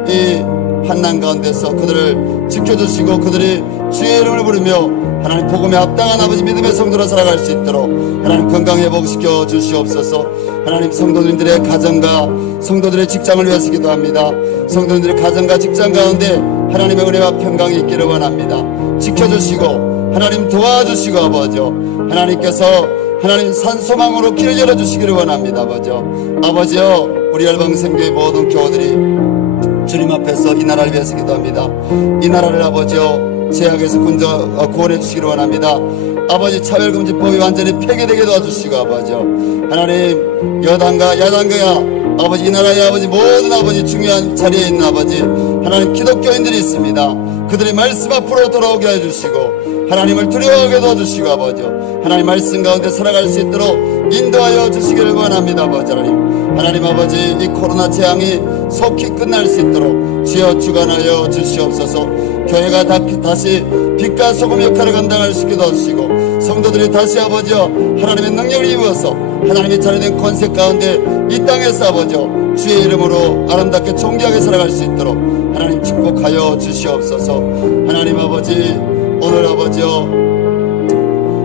이 한난 가운데서 그들을 지켜주시고 그들이 주의 이름을 부르며 하나님 복음에 합당한 아버지 믿음의 성도로 살아갈 수 있도록 하나님 건강 회복시켜 주시옵소서. 하나님 성도님들의 가정과 성도들의 직장을 위해서 기도합니다. 성도님들의 가정과 직장 가운데 하나님의 은혜와 평강이 있기를 원합니다. 지켜주시고 하나님 도와주시고 아버지요 하나님께서 하나님 산소망으로 길을 열어주시기를 원합니다. 아버지요 우리 열방샘교회 모든 교우들이 주님 앞에서 이 나라를 위해서 기도합니다. 이 나라를 아버지요 제약에서 구원해 주시기를 원합니다. 아버지, 차별금지법이 완전히 폐기되게 도와주시고, 아버지 하나님, 여당과 야당과 아버지, 이 나라의 아버지 모든 아버지 중요한 자리에 있는 아버지 하나님, 기독교인들이 있습니다. 그들의 말씀 앞으로 돌아오게 해주시고 하나님을 두려워하게 도와주시고, 아버지 하나님, 말씀 가운데 살아갈 수 있도록 인도하여 주시기를 원합니다. 아버지 하나님, 아버지, 이 코로나 재앙이 속히 끝날 수 있도록 주여 주관하여 주시옵소서. 교회가 다시 빛과 소금 역할을 감당할 수 있게 도와주시고, 성도들이 다시 아버지 하나님의 능력을 입어서 하나님의 자녀된 권세 가운데 이 땅에서 아버지 주의 이름으로 아름답게 존귀하게 살아갈 수 있도록 하나님 축복하여 주시옵소서. 하나님 아버지, 오늘 아버지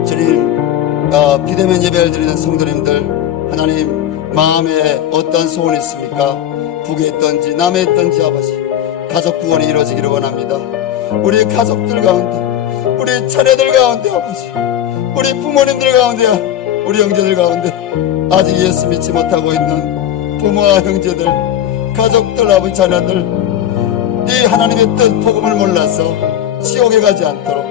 주님, 비대면 예배를 드리는 성도님들 하나님, 마음에 어떠한 소원이 있습니까? 북에 있든지 남에 있든지 아버지, 가족 구원이 이루어지기를 원합니다. 우리 가족들 가운데, 우리 자녀들 가운데 아버지, 우리 부모님들 가운데, 우리 형제들 가운데 아직 예수 믿지 못하고 있는 부모와 형제들, 가족들, 아버지, 자녀들, 이 하나님의 뜻 복음을 몰라서 지옥에 가지 않도록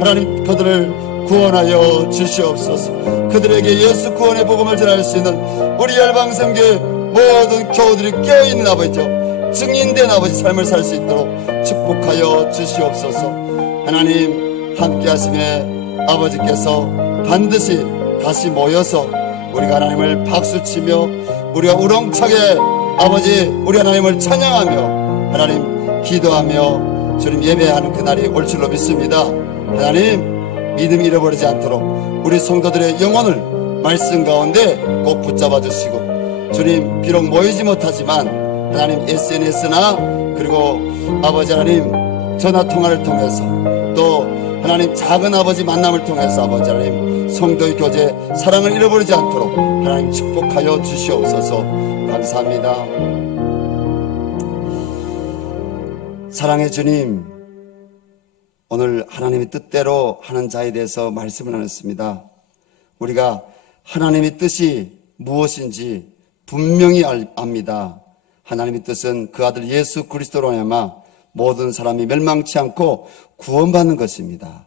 하나님, 그들을 구원하여 주시옵소서. 그들에게 예수 구원의 복음을 전할 수 있는 우리 열방성교회 모든 교우들이 깨어있는 아버지죠, 증인된 아버지 삶을 살 수 있도록 축복하여 주시옵소서. 하나님, 함께 하심에 아버지께서 반드시 다시 모여서 우리가 하나님을 박수치며 우리가 우렁차게 아버지, 우리 하나님을 찬양하며 하나님 기도하며 주님 예배하는 그날이 올 줄로 믿습니다. 하나님, 믿음 잃어버리지 않도록 우리 성도들의 영혼을 말씀 가운데 꼭 붙잡아 주시고, 주님, 비록 모이지 못하지만 하나님 SNS나 그리고 아버지 하나님 전화통화를 통해서, 또 하나님 작은 아버지 만남을 통해서 아버지 하나님 성도의 교제, 사랑을 잃어버리지 않도록 하나님 축복하여 주시옵소서. 감사합니다. 사랑의 주님, 오늘 하나님의 뜻대로 하는 자에 대해서 말씀을 나눴습니다. 우리가 하나님의 뜻이 무엇인지 분명히 압니다. 하나님의 뜻은 그 아들 예수 그리스도로 말미암아 모든 사람이 멸망치 않고 구원받는 것입니다.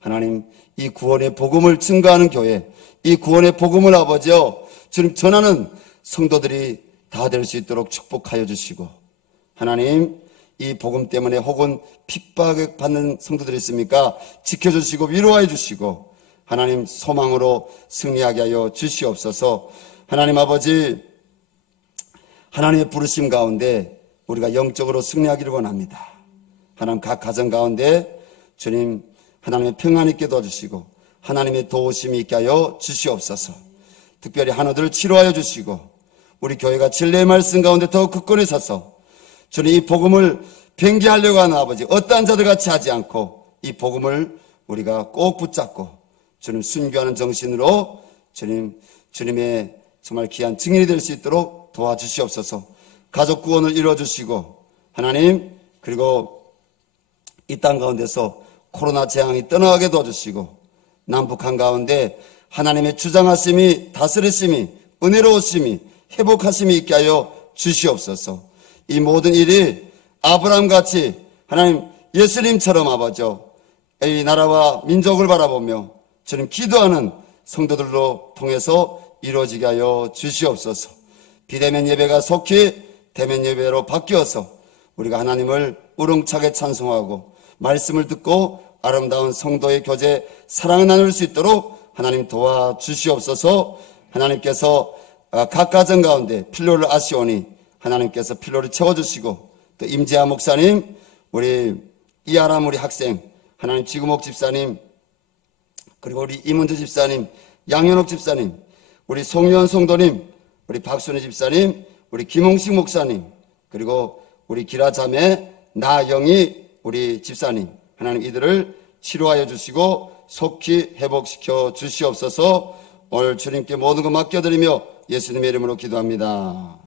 하나님, 이 구원의 복음을 증거하는 교회, 이 구원의 복음을 아버지여 주님 전하는 성도들이 다 될 수 있도록 축복하여 주시고, 하나님, 이 복음 때문에 혹은 핍박받는 성도들이 있습니까? 지켜주시고 위로해 주시고 하나님, 소망으로 승리하게 하여 주시옵소서. 하나님 아버지, 하나님의 부르심 가운데 우리가 영적으로 승리하기를 원합니다. 하나님, 각 가정 가운데 주님 하나님의 평안 있게 도와주시고 하나님의 도우심이 있게 하여 주시옵소서. 특별히 한우들을 치료하여 주시고 우리 교회가 진리의 말씀 가운데 더욱 굳건히 서서 주님, 이 복음을 변개하려고 하는 아버지, 어떠한 자들 같이 하지 않고 이 복음을 우리가 꼭 붙잡고 주님 순교하는 정신으로 주님의 정말 귀한 증인이 될 수 있도록 도와주시옵소서. 가족 구원을 이루어주시고 하나님, 그리고 이 땅 가운데서 코로나 재앙이 떠나가게 도와주시고 남북 한가운데 하나님의 주장하심이, 다스리심이, 은혜로우심이, 회복하심이 있게 하여 주시옵소서. 이 모든 일이 아브라함같이 하나님 예수님처럼 아버지요, 이 나라와 민족을 바라보며 주님 기도하는 성도들로 통해서 이루어지게 하여 주시옵소서. 비대면 예배가 속히 대면 예배로 바뀌어서 우리가 하나님을 우렁차게 찬송하고 말씀을 듣고 아름다운 성도의 교제, 사랑을 나눌 수 있도록 하나님 도와주시옵소서. 하나님께서 각 가정 가운데 필요를 아시오니 하나님께서 필요를 채워주시고, 또 임재하 목사님, 우리 이아람 우리 학생, 하나님 지구목 집사님, 그리고 우리 이문주 집사님, 양현옥 집사님, 우리 송유원 성도님, 우리 박순희 집사님, 우리 김홍식 목사님, 그리고 우리 기라자매 나영희 우리 집사님, 하나님 이들을 치료하여 주시고 속히 회복시켜 주시옵소서. 오늘 주님께 모든 것 맡겨드리며 예수님의 이름으로 기도합니다.